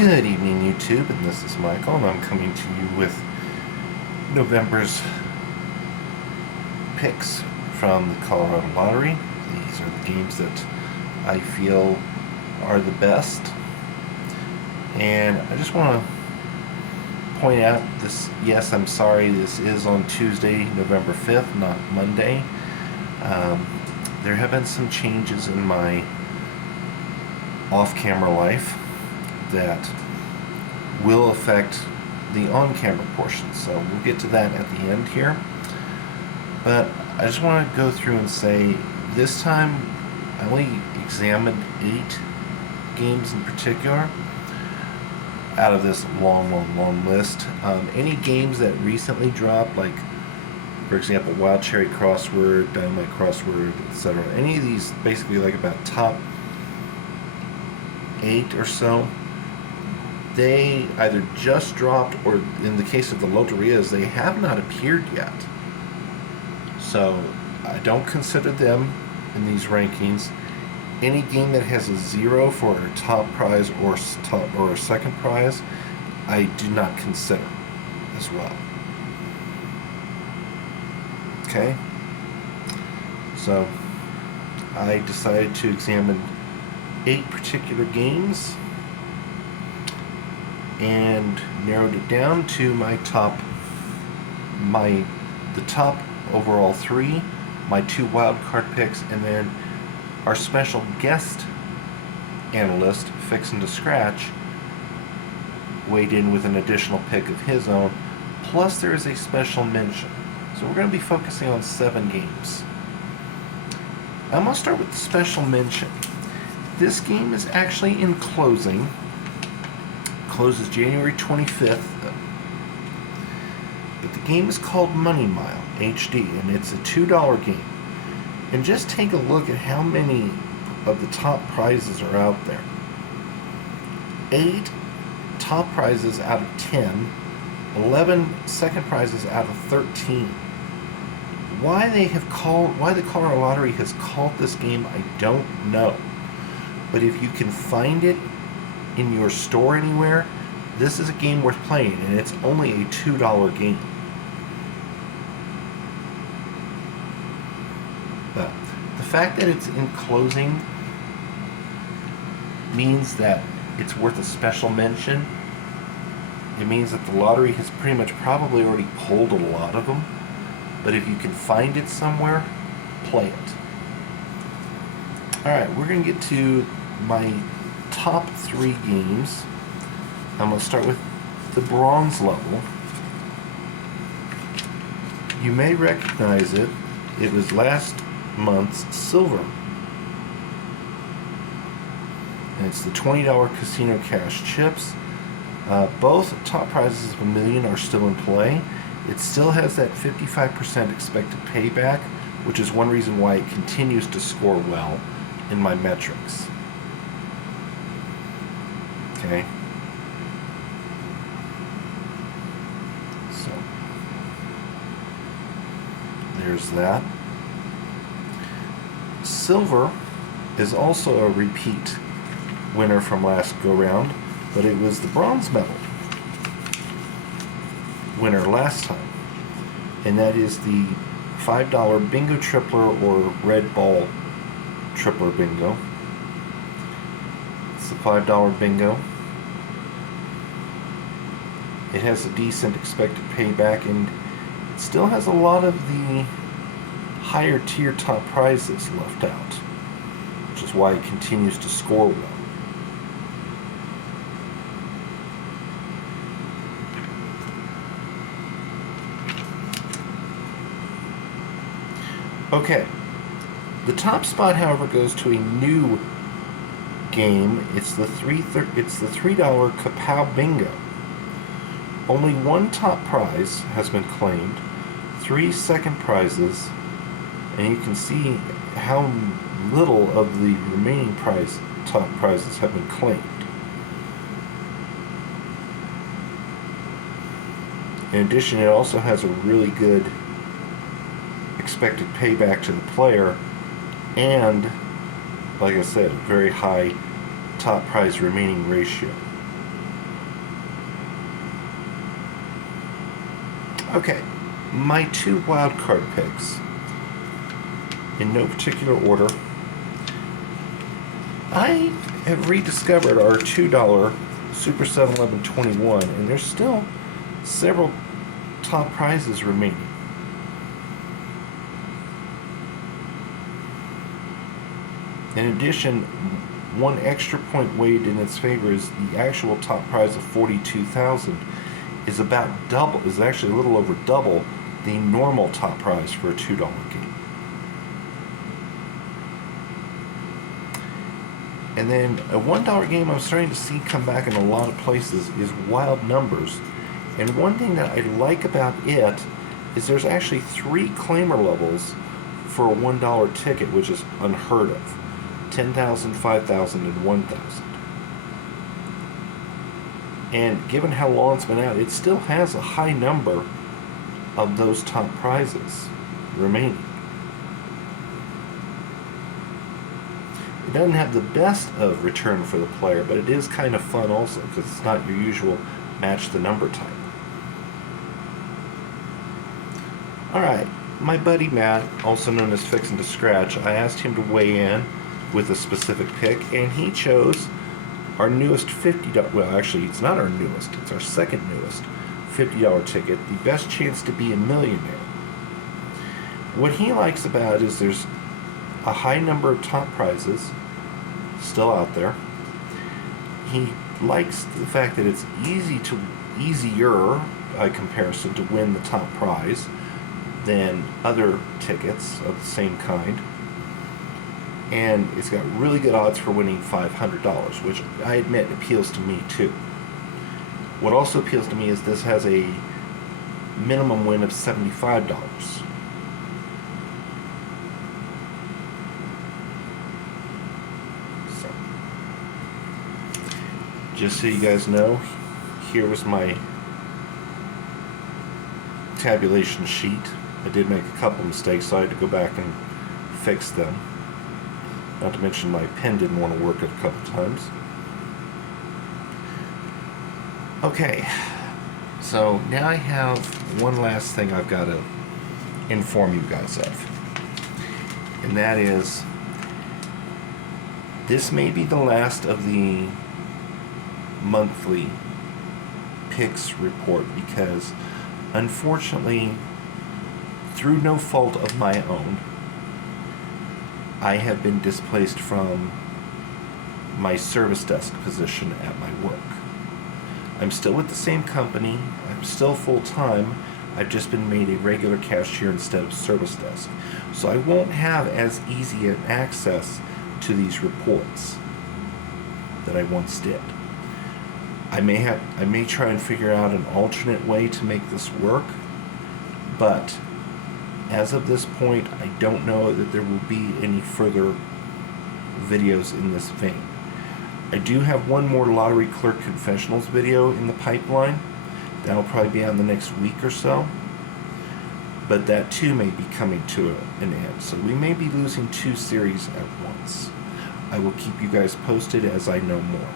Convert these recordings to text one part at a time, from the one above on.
Good evening, YouTube, and this is Michael, and I'm coming to you with November's picks from the Colorado Lottery. These are the games that I feel are the best, and I just want to point out this. Yes, I'm sorry, this is on Tuesday, November 5th, not Monday. There have been some changes in my off-camera life that will affect the on-camera portion, so we'll get to that at the end here. But I just want to go through and say this time I only examined 8 games in particular out of this long list. Any games that recently dropped, like for example Wild Cherry Crossword, Dynamite Crossword, etc., any of these basically like about top 8 or so, they either just dropped, or in the case of the Loterias, they have not appeared yet. So I don't consider them in these rankings. Any game that has a 0 for a top prize or a second prize, I do not consider as well. Okay? So I decided to examine 8 particular games and narrowed it down to the top overall 3, my 2 wild card picks, and then our special guest analyst, Fixin' to Scratch, weighed in with an additional pick of his own, plus there is a special mention. So we're going to be focusing on 7 games. I'm going to start with the special mention. This game is actually in closing. Closes January 25th. But the game is called Money Mile HD, and it's a $2 game. And just take a look at how many of the top prizes are out there. 8 top prizes out of 10, 11 second prizes out of 13. Why the Colorado Lottery has called this game, I don't know. But if you can find it in your store anywhere, this is a game worth playing, and it's only a $2 game. But the fact that it's in closing means that it's worth a special mention. It means that the lottery has pretty much probably already pulled a lot of them, but if you can find it somewhere, play it. Alright, we're going to get to my top 3 games. I'm going to start with the bronze level. You may recognize it. It was last month's silver. And it's the $20 Casino Cash Chips. Both top prizes of $1 million are still in play. It still has that 55% expected payback, which is one reason why it continues to score well in my metrics. Okay. So there's that. Silver is also a repeat winner from last go round, but it was the bronze medal winner last time, and that is the $5 bingo tripler or red ball tripler bingo. It's the $5 bingo. It has a decent expected payback, and it still has a lot of the higher tier top prizes left out, which is why it continues to score well. Okay, the top spot, however, goes to a new game. It's the $3 Kapow Bingo. Only 1 top prize has been claimed, 3 second prizes, and you can see how little of the remaining top prizes have been claimed. In addition, it also has a really good expected payback to the player, and like I said, a very high top prize remaining ratio. Okay, my 2 wild card picks, in no particular order. I have rediscovered our $2 Super 7-Eleven 21, and there's still several top prizes remaining. In addition, one extra point weighed in its favor is the actual top prize of $42,000 is about double, is actually a little over double the normal top prize for a $2 game. And then a $1 game I'm starting to see come back in a lot of places is Wild Numbers. And one thing that I like about it is there's actually 3 claimer levels for a $1 ticket, which is unheard of. 10,000, 5,000, and 1,000. And given how long it's been out, it still has a high number of those top prizes remaining. It doesn't have the best of return for the player, but it is kind of fun also, because it's not your usual match the number type. Alright, my buddy Matt, also known as Fixin' to Scratch, I asked him to weigh in with a specific pick, and he chose our newest $50, well actually it's not our newest, it's our second newest $50 ticket, the best chance to be a millionaire. What he likes about it is there's a high number of top prizes still out there. He likes the fact that it's easier by comparison to win the top prize than other tickets of the same kind. And it's got really good odds for winning $500, which I admit appeals to me too. What also appeals to me is this has a minimum win of $75. So, just so you guys know, here was my tabulation sheet. I did make a couple mistakes, so I had to go back and fix them. Not to mention my pen didn't want to work a couple times. Okay, so now I have one last thing I've got to inform you guys of. And that is, this may be the last of the monthly picks report because, unfortunately, through no fault of my own, I have been displaced from my service desk position at my work. I'm still with the same company, I'm still full-time, I've just been made a regular cashier instead of service desk. So I won't have as easy an access to these reports that I once did. I may try and figure out an alternate way to make this work, but as of this point, I don't know that there will be any further videos in this vein. I do have one more Lottery Clerk Confessionals video in the pipeline. That'll probably be out in the next week or so. But that too may be coming to an end. So we may be losing 2 series at once. I will keep you guys posted as I know more.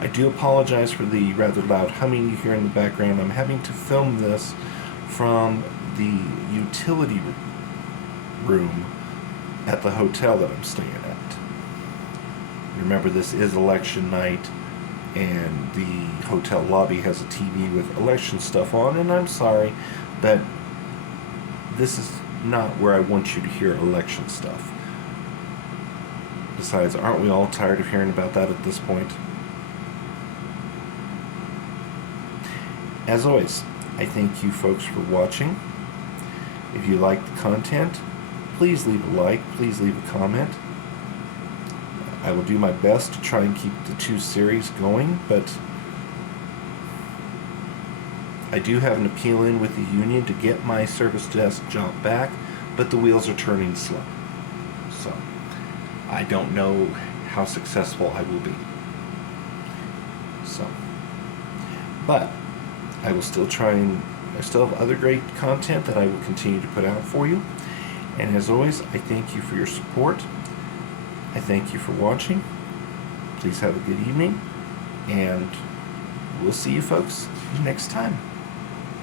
I do apologize for the rather loud humming you hear in the background. I'm having to film this from the utility room at the hotel that I'm staying at. Remember, this is election night, and the hotel lobby has a TV with election stuff on, and I'm sorry, but this is not where I want you to hear election stuff. Besides, aren't we all tired of hearing about that at this point? As always, I thank you folks for watching. If you like the content, please leave a like, please leave a comment. I will do my best to try and keep the 2 series going, but I do have an appeal in with the union to get my service desk job back, but the wheels are turning slow. So, I don't know how successful I will be. So, but I will still try and, I still have other great content that I will continue to put out for you. And as always, I thank you for your support. I thank you for watching. Please have a good evening, and we'll see you folks next time.